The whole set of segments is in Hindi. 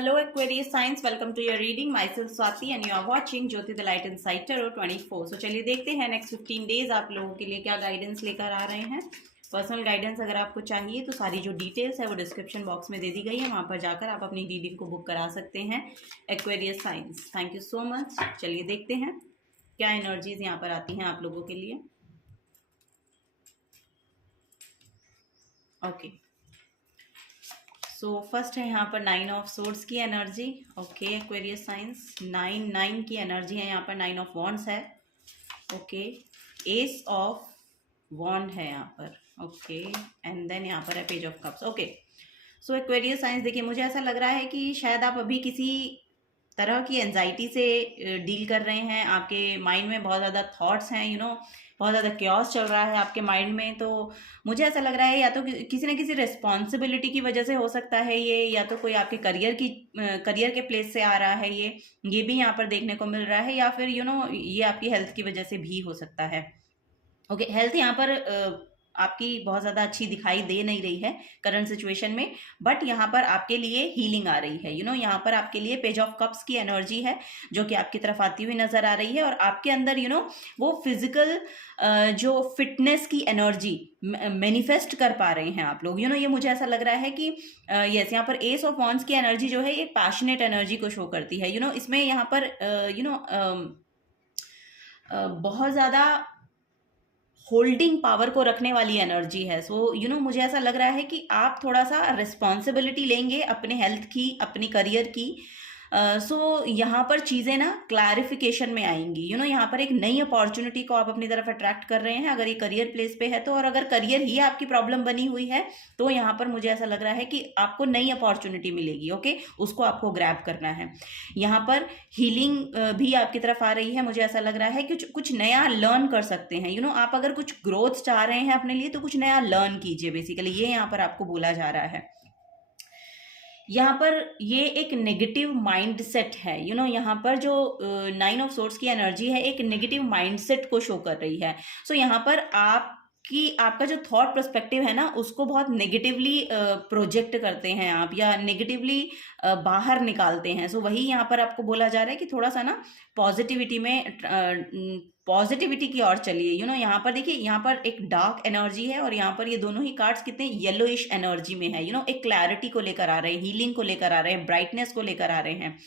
Hello Aquarius Signs, welcome to your reading. Myself Swati and you are watching Jyoti the Light Inside Tarot 24. So चलिए देखते हैं नेक्स्ट 15 डेज आप लोगों के लिए क्या गाइडेंस लेकर आ रहे हैं. पर्सनल गाइडेंस अगर आपको चाहिए तो सारी जो डिटेल्स है वो डिस्क्रिप्शन बॉक्स में दे दी गई है, वहाँ पर जाकर आप अपनी रीडिंग को बुक करा सकते हैं. Aquarius science, thank you so much. चलिए देखते हैं क्या एनर्जीज यहाँ पर आती हैं आप लोगों के लिए. ओके, सो फर्स्ट है यहाँ पर 9 ऑफ सोर्ड्स की एनर्जी. ओके एक्वेरियस साइंस, 9 की एनर्जी है यहाँ पर. 9 ऑफ वॉन्ड्स है. ओके, एस ऑफ वॉन्ड है यहाँ पर. ओके, एंड देन यहाँ पर है page of cups. Okay, so Aquarius science देखिए, मुझे ऐसा लग रहा है कि शायद आप अभी किसी तरह की एंजाइटी से डील कर रहे हैं. आपके माइंड में बहुत ज़्यादा थॉट्स हैं, बहुत ज़्यादा क्योस चल रहा है आपके माइंड में. तो मुझे ऐसा लग रहा है या तो किसी न किसी रिस्पॉन्सिबिलिटी की वजह से हो सकता है ये, या तो कोई आपके करियर के प्लेस से आ रहा है ये भी यहाँ पर देखने को मिल रहा है, या फिर ये आपकी हेल्थ की वजह से भी हो सकता है. ओके, हेल्थ यहाँ पर आपकी बहुत ज़्यादा अच्छी दिखाई दे नहीं रही है करंट सिचुएशन में, बट यहाँ पर आपके लिए हीलिंग आ रही है. यहाँ पर आपके लिए पेज ऑफ कप्स की एनर्जी है जो कि आपकी तरफ आती हुई नजर आ रही है, और आपके अंदर वो फिजिकल जो फिटनेस की एनर्जी मैनिफेस्ट कर पा रहे हैं आप लोग. ये मुझे ऐसा लग रहा है कि यस, यहाँ पर एस ऑफ वॉन्ड्स की एनर्जी जो है ये पैशनेट एनर्जी को शो करती है. इसमें यहाँ पर बहुत ज़्यादा होल्डिंग पावर को रखने वाली एनर्जी है. सो मुझे ऐसा लग रहा है कि आप थोड़ा सा रिस्पॉन्सिबिलिटी लेंगे अपने हेल्थ की, अपनी करियर की. सो यहाँ पर चीज़ें ना क्लैरिफिकेशन में आएंगी. यहाँ पर एक नई अपॉर्चुनिटी को आप अपनी तरफ अट्रैक्ट कर रहे हैं अगर ये करियर प्लेस पे है तो. और अगर करियर ही आपकी प्रॉब्लम बनी हुई है तो यहाँ पर मुझे ऐसा लग रहा है कि आपको नई अपॉर्चुनिटी मिलेगी. ओके, उसको आपको ग्रैब करना है. यहाँ पर हीलिंग भी आपकी तरफ आ रही है. मुझे ऐसा लग रहा है कि कुछ नया लर्न कर सकते हैं. आप अगर कुछ ग्रोथ चाह रहे हैं अपने लिए तो कुछ नया लर्न कीजिए बेसिकली, ये यहाँ पर आपको बोला जा रहा है. यहाँ पर ये एक नेगेटिव माइंडसेट है. यहाँ पर जो 9 ऑफ सोर्ड्स की एनर्जी है एक नेगेटिव माइंडसेट को शो कर रही है. सो यहाँ पर आपका जो थॉट पर्सपेक्टिव है ना उसको बहुत नेगेटिवली प्रोजेक्ट करते हैं आप, या नेगेटिवली बाहर निकालते हैं. सो वही यहाँ पर आपको बोला जा रहा है कि थोड़ा सा ना पॉजिटिविटी की ओर चलिए. यहाँ पर देखिए, यहाँ पर एक डार्क एनर्जी है और यहाँ पर ये दोनों ही कार्ड्स कितने येलोइश एनर्जी में है. एक क्लैरिटी को लेकर आ रहे हैं, हीलिंग को लेकर आ रहे हैं, ब्राइटनेस को लेकर आ रहे हैं.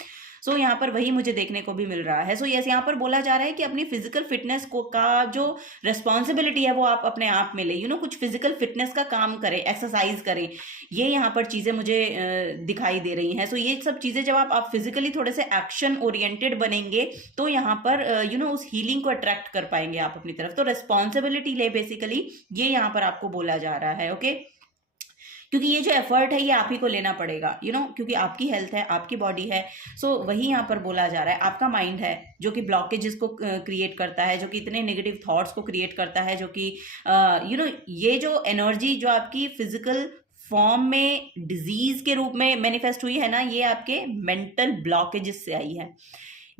सो यहाँ पर वही मुझे देखने को भी मिल रहा है. सो यस, यहाँ पर बोला जा रहा है कि अपनी फिजिकल फिटनेस का जो रिस्पॉन्सिबिलिटी है वो आप अपने आप में ले. कुछ फिजिकल फिटनेस का काम करें, एक्सरसाइज करें. ये यहाँ पर चीज़ें मुझे दिखाई दे रही हैं. सो ये सब चीज़ें जब आप फिजिकली थोड़े से एक्शन ओरिएंटेड बनेंगे तो यहाँ पर उस हीलिंग को अट्रैक्ट कर पाएंगे आप अपनी तरफ. तो रिस्पॉन्सिबिलिटी ले बेसिकली, ये यहाँ पर आपको बोला जा रहा है. ओके, क्योंकि ये जो एफर्ट है ये आप ही को लेना पड़ेगा, क्योंकि आपकी हेल्थ है, आपकी बॉडी है. सो वही यहाँ पर बोला जा रहा है. आपका माइंड है जो कि ब्लॉकेजेस को क्रिएट करता है, जो कि इतने नेगेटिव थॉट्स को क्रिएट करता है, जो कि ये जो एनर्जी जो आपकी फिजिकल फॉर्म में डिजीज के रूप में मैनिफेस्ट हुई है ना, ये आपके मेंटल ब्लॉकेजेस से आई है,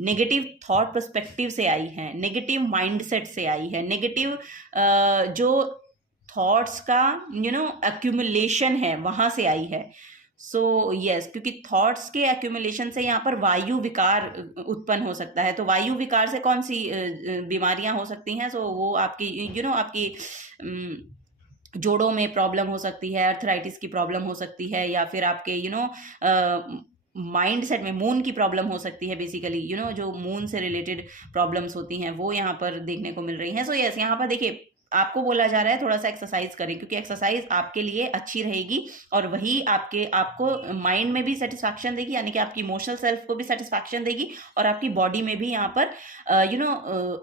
नेगेटिव थॉट पर्सपेक्टिव से आई है, नेगेटिव माइंडसेट से आई है, नेगेटिव जो थॉट्स का एक्यूमुलेशन है वहां से आई है. सो यस, क्योंकि थॉट्स के एक्यूमुलेशन से यहाँ पर वायु विकार उत्पन्न हो सकता है. तो वायु विकार से कौन सी बीमारियां हो सकती हैं? सो वो आपकी आपकी जोड़ों में प्रॉब्लम हो सकती है, अर्थराइटिस की प्रॉब्लम हो सकती है, या फिर आपके माइंड सेट में मून की प्रॉब्लम हो सकती है बेसिकली. जो मून से रिलेटेड प्रॉब्लम्स होती हैं वो यहाँ पर देखने को मिल रही हैं. सो यस, यहाँ पर देखिए आपको बोला जा रहा है थोड़ा सा एक्सरसाइज करें, क्योंकि एक्सरसाइज आपके लिए अच्छी रहेगी और वही आपको माइंड में भी सेटिस्फैक्शन देगी, यानी कि आपकी इमोशनल सेल्फ को भी सेटिस्फैक्शन देगी, और आपकी बॉडी में भी यहाँ पर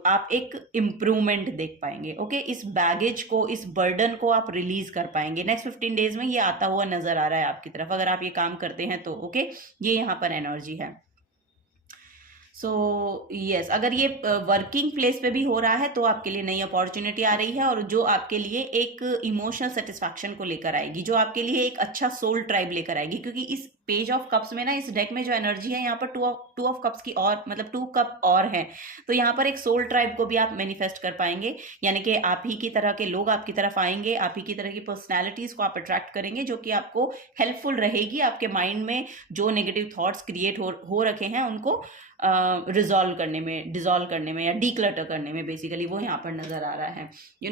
आप एक इम्प्रूवमेंट देख पाएंगे. ओके, इस बैगेज को, इस बर्डन को आप रिलीज कर पाएंगे. नेक्स्ट 15 डेज में ये आता हुआ नजर आ रहा है आपकी तरफ, अगर आप ये काम करते हैं तो. ओके, ये यहाँ पर एनर्जी है. सो यस, अगर ये वर्किंग प्लेस पे भी हो रहा है तो आपके लिए नई अपॉर्चुनिटी आ रही है, और जो आपके लिए एक इमोशनल सेटिस्फैक्शन को लेकर आएगी, जो आपके लिए एक अच्छा सोल ट्राइब लेकर आएगी. क्योंकि इस पेज ऑफ कप्स में ना, इस डेक में जो एनर्जी है यहाँ पर टू ऑफ कप्स की और मतलब 2 कप और हैं, तो यहाँ पर एक सोल ट्राइब को भी आप मैनिफेस्ट कर पाएंगे, यानी कि आप ही की तरह के लोग आपकी तरफ आएंगे, आप ही की तरह की पर्सनैलिटीज को आप अट्रैक्ट करेंगे, जो कि आपको हेल्पफुल रहेगी आपके माइंड में जो नेगेटिव थॉट्स क्रिएट हो रखे हैं उनको डिजॉल्व करने में या डीक्लटर करने में, बेसिकली वो यहाँ पर नजर आ रहा है।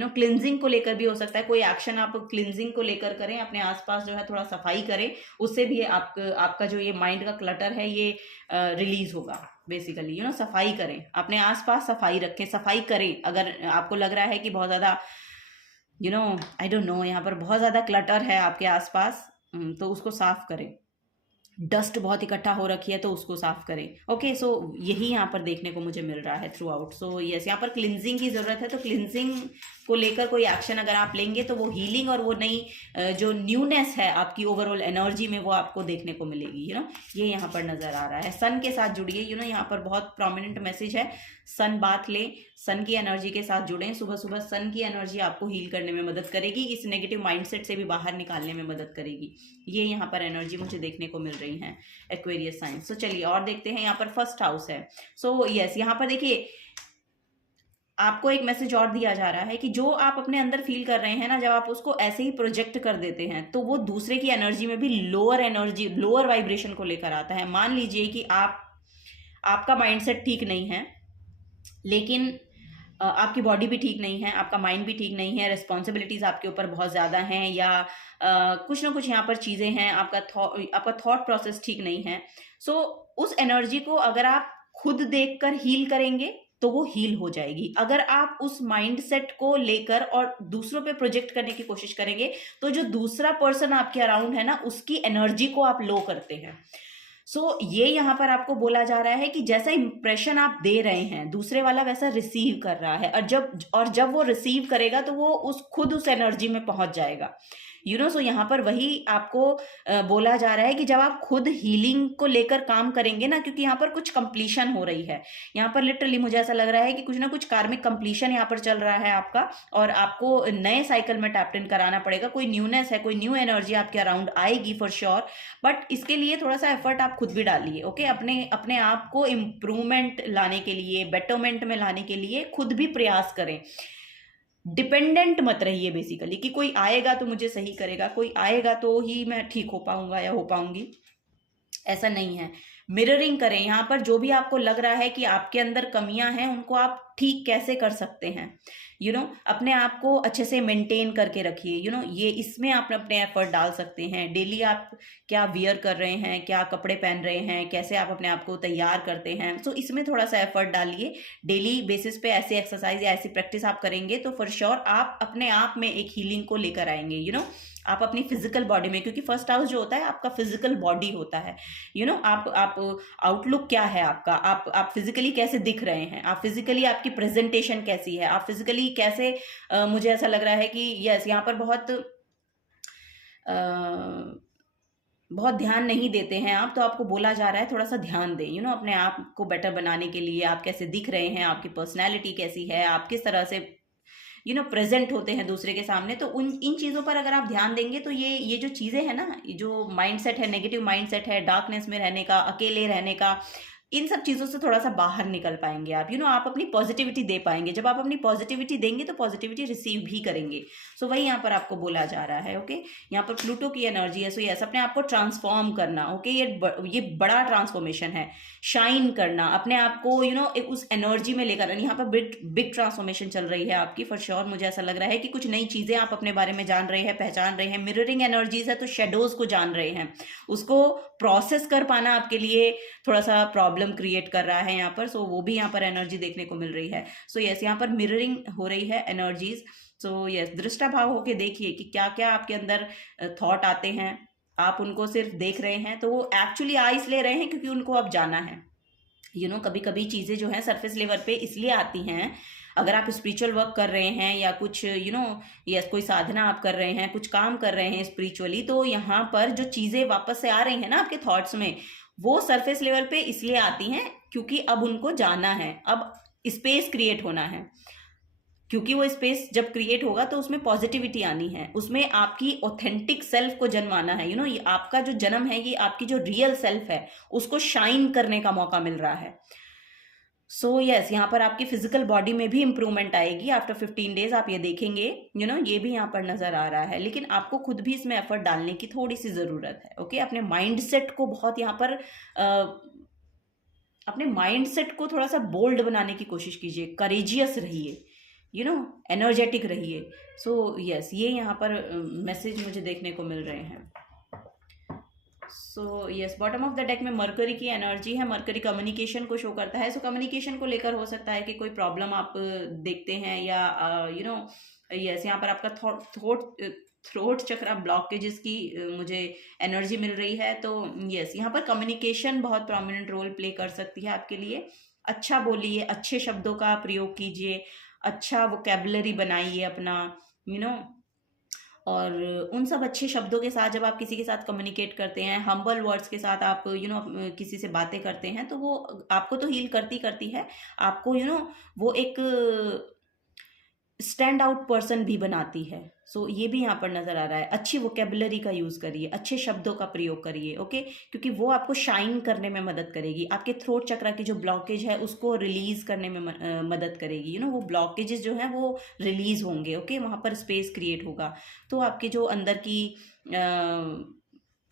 क्लिनजिंग को लेकर भी हो सकता है, कोई एक्शन आप क्लिनजिंग को लेकर करें, अपने आसपास जो है थोड़ा सफाई करें, उससे भी आपका जो ये माइंड का क्लटर है ये रिलीज होगा। बेसिकली सफाई करें, अपने आसपास सफाई रखें, सफाई करें। अगर आपको लग रहा है कि बहुत ज़्यादा आई डोंट नो यहाँ पर बहुत ज़्यादा क्लटर है आपके आसपास, तो उसको साफ करें। डस्ट बहुत इकट्ठा हो रखी है तो उसको साफ करें। ओके, सो यही यहाँ पर देखने को मुझे मिल रहा है थ्रू आउट। सो यस, यहाँ पर क्लिनजिंग की ज़रूरत है, तो क्लिनजिंग को लेकर कोई एक्शन अगर आप लेंगे तो वो हीलिंग और वो नई जो न्यूनेस है आपकी ओवरऑल एनर्जी में, वो आपको देखने को मिलेगी। ये यहाँ पर नज़र आ रहा है। सन के साथ जुड़िए, यहाँ पर बहुत प्रोमिनेंट मैसेज है, सन बाथ लें, सन की एनर्जी के साथ जुड़ें। सुबह सुबह सन की एनर्जी आपको हील करने में मदद करेगी, इस नेगेटिव माइंडसेट से भी बाहर निकालने में मदद करेगी। ये यहाँ पर एनर्जी मुझे देखने को मिल रही है एक्वेरियस साइन। सो चलिए और देखते हैं, यहाँ पर फर्स्ट हाउस है। सो यस, यहाँ पर देखिए आपको एक मैसेज और दिया जा रहा है कि जो आप अपने अंदर फील कर रहे हैं ना, जब आप उसको ऐसे ही प्रोजेक्ट कर देते हैं तो वो दूसरे की एनर्जी में भी लोअर एनर्जी, लोअर वाइब्रेशन को लेकर आता है। मान लीजिए कि आपका माइंडसेट ठीक नहीं है, लेकिन आपकी बॉडी भी ठीक नहीं है, आपका माइंड भी ठीक नहीं है, रिस्पॉन्सिबिलिटीज आपके ऊपर बहुत ज़्यादा हैं, या कुछ ना कुछ यहाँ पर चीज़ें हैं, आपका थॉट प्रोसेस ठीक नहीं है। सो उस एनर्जी को अगर आप खुद देखकर हील करेंगे तो वो हील हो जाएगी। अगर आप उस माइंडसेट को लेकर और दूसरों पे प्रोजेक्ट करने की कोशिश करेंगे तो जो दूसरा पर्सन आपके अराउंड है ना, उसकी एनर्जी को आप लो करते हैं। ये यहाँ पर आपको बोला जा रहा है कि जैसा इंप्रेशन आप दे रहे हैं, दूसरे वाला वैसा रिसीव कर रहा है, और जब वो रिसीव करेगा तो वो खुद उस एनर्जी में पहुंच जाएगा। सो यहाँ पर वही आपको बोला जा रहा है कि जब आप खुद हीलिंग को लेकर काम करेंगे ना, क्योंकि यहाँ पर कुछ कंप्लीशन हो रही है, यहाँ पर लिटरली मुझे ऐसा लग रहा है कि कुछ ना कुछ कार्मिक कंप्लीशन यहाँ पर चल रहा है आपका, और आपको नए साइकिल में टैप इन कराना पड़ेगा। कोई न्यूनेस है, कोई न्यू एनर्जी आपके अराउंड आएगी फॉर श्योर, बट इसके लिए थोड़ा सा एफर्ट आप खुद भी डालिए। ओके, अपने आप को इम्प्रूवमेंट लाने के लिए, बेटरमेंट में लाने के लिए खुद भी प्रयास करें। डिपेंडेंट मत रहिए बेसिकली कि कोई आएगा तो मुझे सही करेगा, कोई आएगा तो ही मैं ठीक हो पाऊंगा या हो पाऊंगी, ऐसा नहीं है। मिररिंग करें, यहाँ पर जो भी आपको लग रहा है कि आपके अंदर कमियां हैं उनको आप ठीक कैसे कर सकते हैं, अपने आप को अच्छे से मेंटेन करके रखिए। ये इसमें आप अपने एफर्ट डाल सकते हैं। डेली आप क्या वियर कर रहे हैं, क्या कपड़े पहन रहे हैं, कैसे आप अपने आप को तैयार करते हैं, सो इसमें थोड़ा सा एफर्ट डालिए। डेली बेसिस पे ऐसे एक्सरसाइज या ऐसी प्रैक्टिस आप करेंगे तो फॉर श्योर आप अपने आप में एक हीलिंग को लेकर आएंगे। आप अपनी फिजिकल बॉडी में, क्योंकि फर्स्ट हाउस जो होता है आपका फिजिकल बॉडी होता है। आप आउटलुक क्या है आपका, आप फिजिकली कैसे दिख रहे हैं, आप फिजिकली आपकी प्रेजेंटेशन कैसी है, आप फिजिकली कैसे मुझे ऐसा लग रहा है कि यस, यहाँ पर बहुत ध्यान नहीं देते हैं आप, तो आपको बोला जा रहा है थोड़ा सा ध्यान दें। अपने आप को बेटर बनाने के लिए, आप कैसे दिख रहे हैं, आपकी पर्सनैलिटी कैसी है, आप किस तरह से प्रेजेंट होते हैं दूसरे के सामने, तो इन चीज़ों पर अगर आप ध्यान देंगे तो ये जो चीज़ें हैं ना, जो माइंडसेट है, नेगेटिव माइंडसेट है, डार्कनेस में रहने का, अकेले रहने का, इन सब चीज़ों से थोड़ा सा बाहर निकल पाएंगे आप। आप अपनी पॉजिटिविटी दे पाएंगे। जब आप अपनी पॉजिटिविटी देंगे तो पॉजिटिविटी रिसीव भी करेंगे। वही यहाँ पर आपको बोला जा रहा है। ओके, यहाँ पर प्लूटो की एनर्जी है। यस, अपने आप को ट्रांसफॉर्म करना। ओके, ये बड़ा ट्रांसफॉर्मेशन है। शाइन करना, अपने आप को उस एनर्जी में लेकर, यहाँ पर बिग ट्रांसफॉर्मेशन चल रही है आपकी फॉर श्योर। मुझे ऐसा लग रहा है कि कुछ नई चीज़ें आप अपने बारे में जान रहे हैं, पहचान रहे हैं। मिररिंग एनर्जीज है तो शेडोज को जान रहे हैं, उसको प्रोसेस कर पाना आपके लिए थोड़ा सा प्रॉब्लम क्रिएट कर रहा है यहाँ पर। वो भी यहाँ पर एनर्जी देखने को मिल रही है। यस, यहाँ पर मिररिंग हो रही है एनर्जीज। यस, दृष्टा भाव होके देखिए कि क्या क्या आपके अंदर थॉट आते हैं, आप उनको सिर्फ देख रहे हैं तो वो एक्चुअली आ इसलिए रहे हैं क्योंकि उनको अब जाना है। कभी कभी चीज़ें जो हैं सरफेस लेवल पे इसलिए आती हैं, अगर आप स्पिरिचुअल वर्क कर रहे हैं या कुछ या कोई साधना आप कर रहे हैं, कुछ काम कर रहे हैं स्पिरिचुअली, तो यहाँ पर जो चीज़ें वापस से आ रही हैं ना आपके थॉट्स में, वो सरफेस लेवल पे इसलिए आती हैं क्योंकि अब उनको जाना है, अब स्पेस क्रिएट होना है। क्योंकि वो स्पेस जब क्रिएट होगा तो उसमें पॉजिटिविटी आनी है, उसमें आपकी ऑथेंटिक सेल्फ को जन्माना है। ये आपका जो जन्म है, ये आपकी जो रियल सेल्फ है उसको शाइन करने का मौका मिल रहा है। सो यस, यहाँ पर आपकी फिजिकल बॉडी में भी इंप्रूवमेंट आएगी आफ्टर 15 डेज। आप ये देखेंगे, ये भी यहाँ पर नजर आ रहा है, लेकिन आपको खुद भी इसमें एफर्ट डालने की थोड़ी सी जरूरत है। ओके, अपने माइंड सेट को बहुत यहाँ पर अपने माइंड सेट को थोड़ा सा बोल्ड बनाने की कोशिश कीजिए, करेजियस रहिए, एनर्जेटिक रहिए। सो यस, ये यहाँ पर मैसेज मुझे देखने को मिल रहे हैं। So yes, bottom of the deck में मरकरी की एनर्जी है। मरकरी कम्युनिकेशन को शो करता है। सो कम्युनिकेशन को लेकर हो सकता है कि कोई प्रॉब्लम आप देखते हैं, या यस, यहाँ पर आपका थ्रोट चक्र ब्लॉकेजेस की मुझे एनर्जी मिल रही है। तो यस, यहाँ पर कम्युनिकेशन बहुत प्रोमिनेंट रोल प्ले कर सकती है आपके लिए। अच्छा बोलिए, अच्छे शब्दों का प्रयोग कीजिए, अच्छा वोकैबुलरी बनाइए अपना, और उन सब अच्छे शब्दों के साथ जब आप किसी के साथ कम्युनिकेट करते हैं, हम्बल वर्ड्स के साथ आप किसी से बातें करते हैं, तो वो आपको तो हील करती करती है, आपको वो एक स्टैंड आउट पर्सन भी बनाती है। सो ये भी यहाँ पर नजर आ रहा है। अच्छी वोकेबुलरी का यूज करिए, अच्छे शब्दों का प्रयोग करिए। ओके, क्योंकि वो आपको शाइन करने में मदद करेगी। आपके थ्रोट चक्र की जो ब्लॉकेज है उसको रिलीज करने में मदद करेगी। वो ब्लॉकेजेस जो हैं वो रिलीज होंगे। ओके, वहाँ पर स्पेस क्रिएट होगा, तो आपके जो अंदर की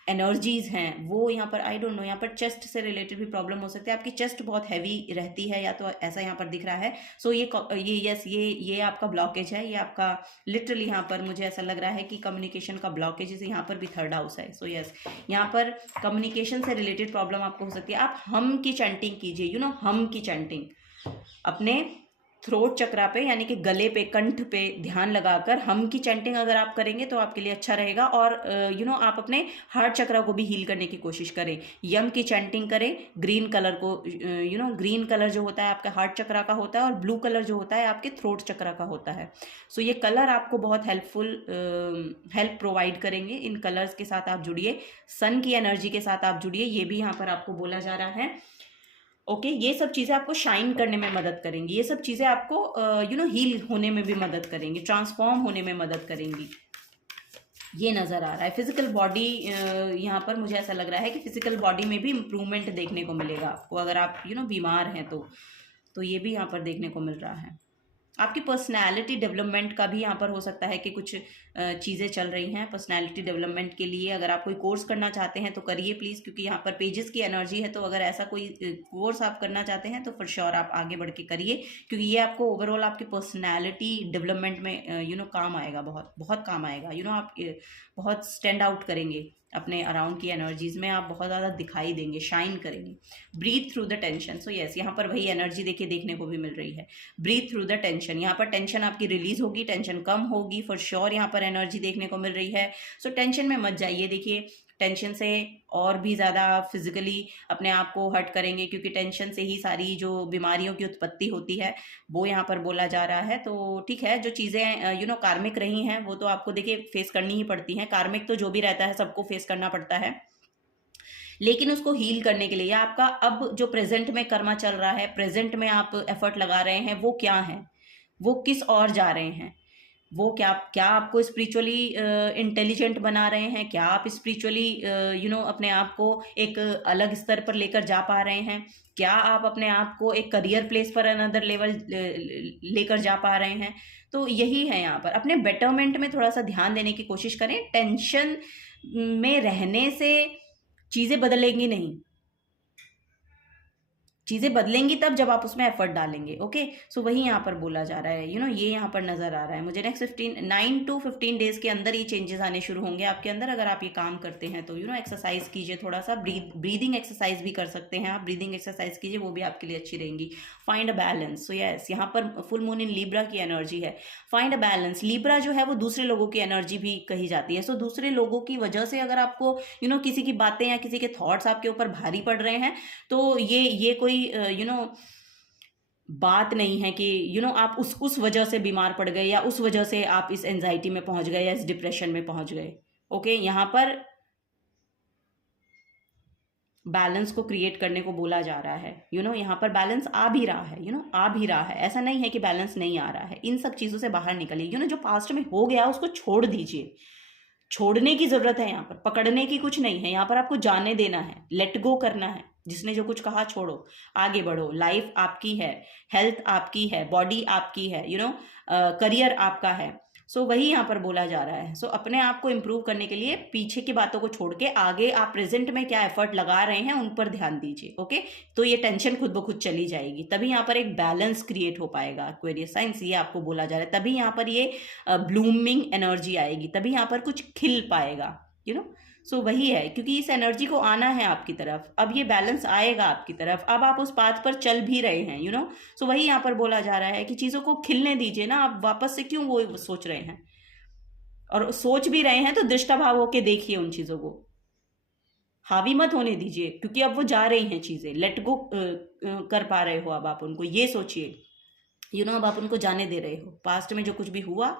एनर्जीज हैं वो यहाँ पर, आई डोंट नो, यहाँ पर चेस्ट से रिलेटेड भी प्रॉब्लम हो सकती है। आपकी चेस्ट बहुत हैवी रहती है, या तो ऐसा यहाँ पर दिख रहा है। सो ये आपका ब्लॉकेज है। ये आपका लिटरली यहाँ पर मुझे ऐसा लग रहा है कि कम्युनिकेशन का ब्लॉकेज है। यहाँ पर भी थर्ड हाउस है। सो यस, यहाँ पर कम्युनिकेशन से रिलेटेड प्रॉब्लम आपको हो सकती है। आप हम की चैंटिंग कीजिए, हम की चैंटिंग अपने थ्रोट चक्रा पे, यानी कि गले पे, कंठ पे ध्यान लगाकर हम की चैंटिंग अगर आप करेंगे तो आपके लिए अच्छा रहेगा। और आप अपने हार्ट चक्रा को भी हील करने की कोशिश करें। यम की चैंटिंग करें। ग्रीन कलर को, ग्रीन कलर जो होता है आपका हार्ट चक्रा का होता है, और ब्लू कलर जो होता है आपके थ्रोट चक्रा का होता है। सो ये कलर आपको बहुत हेल्प प्रोवाइड करेंगे। इन कलर्स के साथ आप जुड़िए, सन की एनर्जी के साथ आप जुड़िए, ये भी यहाँ पर आपको बोला जा रहा है। ओके, ये सब चीज़ें आपको शाइन करने में मदद करेंगी। ये सब चीज़ें आपको हील होने में भी मदद करेंगी, ट्रांसफॉर्म होने में मदद करेंगी। ये नज़र आ रहा है। फिजिकल बॉडी, यहाँ पर मुझे ऐसा लग रहा है कि फिजिकल बॉडी में भी इम्प्रूवमेंट देखने को मिलेगा आपको, अगर आप बीमार हैं तो ये भी यहाँ पर देखने को मिल रहा है। आपकी पर्सनैलिटी डेवलपमेंट का भी यहाँ पर हो सकता है कि कुछ चीज़ें चल रही हैं पर्सनैलिटी डेवलपमेंट के लिए। अगर आप कोई कोर्स करना चाहते हैं तो करिए प्लीज़, क्योंकि यहाँ पर पेजेस की एनर्जी है। तो अगर ऐसा कोई कोर्स आप करना चाहते हैं तो फॉर श्योर आप आगे बढ़ के करिए, क्योंकि ये आपको ओवरऑल आपकी पर्सनैलिटी डेवलपमेंट में काम आएगा, बहुत बहुत काम आएगा। आप बहुत स्टैंड आउट करेंगे अपने अराउंड की एनर्जीज में, आप बहुत ज़्यादा दिखाई देंगे, शाइन करेंगे। Breath through the tension. So yes, यहाँ पर वही एनर्जी देखने को भी मिल रही है। ब्रीथ थ्रू द टेंशन, यहाँ पर टेंशन आपकी रिलीज होगी, टेंशन कम होगी फॉर श्योर। यहाँ पर एनर्जी देखने को मिल रही है। सो टेंशन में मत जाइए। देखिए, टेंशन से और भी ज़्यादा फिजिकली अपने आप को हर्ट करेंगे, क्योंकि टेंशन से ही सारी जो बीमारियों की उत्पत्ति होती है वो यहाँ पर बोला जा रहा है। तो ठीक है, जो चीज़ें कार्मिक रही हैं वो तो आपको देखिए फेस करनी ही पड़ती हैं। कार्मिक तो जो भी रहता है सबको फेस करना पड़ता है, लेकिन उसको हील करने के लिए आपका अब जो प्रेजेंट में कर्मा चल रहा है, प्रेजेंट में आप एफर्ट लगा रहे हैं, वो क्या है, वो किस और जा रहे हैं, वो क्या आपको स्पिरिचुअली इंटेलिजेंट बना रहे हैं, क्या आप स्पिरिचुअली अपने आप को एक अलग स्तर पर लेकर जा पा रहे हैं, क्या आप अपने आप को एक करियर प्लेस पर अनदर लेवल लेकर जा पा रहे हैं। तो यही है, यहाँ पर अपने बेटरमेंट में थोड़ा सा ध्यान देने की कोशिश करें। टेंशन में रहने से चीज़ें बदलेंगी नहीं, चीज़ें बदलेंगी तब जब आप उसमें एफर्ट डालेंगे। ओके, सो वही यहाँ पर बोला जा रहा है। ये यहाँ पर नज़र आ रहा है मुझे। नेक्स्ट 9 to 15 डेज़ के अंदर ये चेंजेस आने शुरू होंगे आपके अंदर, अगर आप ये काम करते हैं तो। एक्सरसाइज कीजिए, थोड़ा सा ब्रीदिंग एक्सरसाइज भी कर सकते हैं आप। ब्रीदिंग एक्सरसाइज कीजिए, वो भी आपके लिए अच्छी रहेंगी। Find a balance. So yes, यहाँ पर फुल मून इन लीब्रा की एनर्जी है। Find a balance. लीब्रा जो है वो दूसरे लोगों की एनर्जी भी कही जाती है। सो दूसरे लोगों की वजह से अगर आपको किसी की बातें या किसी के थॉट्स आपके ऊपर भारी पड़ रहे हैं, तो ये कोई बात नहीं है कि आप उस वजह से बीमार पड़ गए, या उस वजह से आप इस एंजाइटी में पहुंच गए, या इस डिप्रेशन में पहुंच गए। ओके, यहाँ पर बैलेंस को क्रिएट करने को बोला जा रहा है। यहाँ पर बैलेंस आ भी रहा है, आ भी रहा है, ऐसा नहीं है कि बैलेंस नहीं आ रहा है। इन सब चीज़ों से बाहर निकलिए। जो पास्ट में हो गया उसको छोड़ दीजिए। छोड़ने की जरूरत है, यहाँ पर पकड़ने की कुछ नहीं है। यहाँ पर आपको जाने देना है, लेट गो करना है। जिसने जो कुछ कहा छोड़ो, आगे बढ़ो। लाइफ आपकी है, हेल्थ आपकी है, बॉडी आपकी है, करियर आपका है। सो वही यहाँ पर बोला जा रहा है। सो अपने आप को इम्प्रूव करने के लिए पीछे की बातों को छोड़ के आगे आप प्रेजेंट में क्या एफर्ट लगा रहे हैं उन पर ध्यान दीजिए। ओके, तो ये टेंशन खुद ब खुद चली जाएगी। तभी यहाँ पर एक बैलेंस क्रिएट हो पाएगा। एक्वेरियस साइंस ये आपको बोला जा रहा है। तभी यहाँ पर ये ब्लूमिंग एनर्जी आएगी, तभी यहाँ पर कुछ खिल पाएगा। सो वही है, क्योंकि इस एनर्जी को आना है आपकी तरफ। अब ये बैलेंस आएगा आपकी तरफ, अब आप उस पाथ पर चल भी रहे हैं। सो वही यहाँ पर बोला जा रहा है कि चीज़ों को खिलने दीजिए ना। आप वापस से क्यों वो सोच रहे हैं, और सोच भी रहे हैं तो दृष्टा भाव होके देखिए उन चीज़ों को, हावी मत होने दीजिए, क्योंकि अब वो जा रही हैं चीज़ें। लेट गो कर पा रहे हो अब आप उनको, ये सोचिए। अब आप उनको जाने दे रहे हो। पास्ट में जो कुछ भी हुआ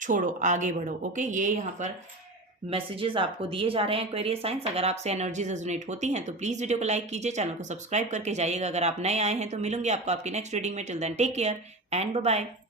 छोड़ो, आगे बढ़ो। ओके, ये यहाँ पर मैसेजेस आपको दिए जा रहे हैं एक्वेरियस साइंस। अगर आपसे एनर्जीज रेजोनेट होती हैं तो प्लीज़ वीडियो को लाइक कीजिए, चैनल को सब्सक्राइब करके जाइएगा। अगर आप नए आए हैं तो मिलूंगी आपको आपकी नेक्स्ट रीडिंग में। Till then take care and bye bye.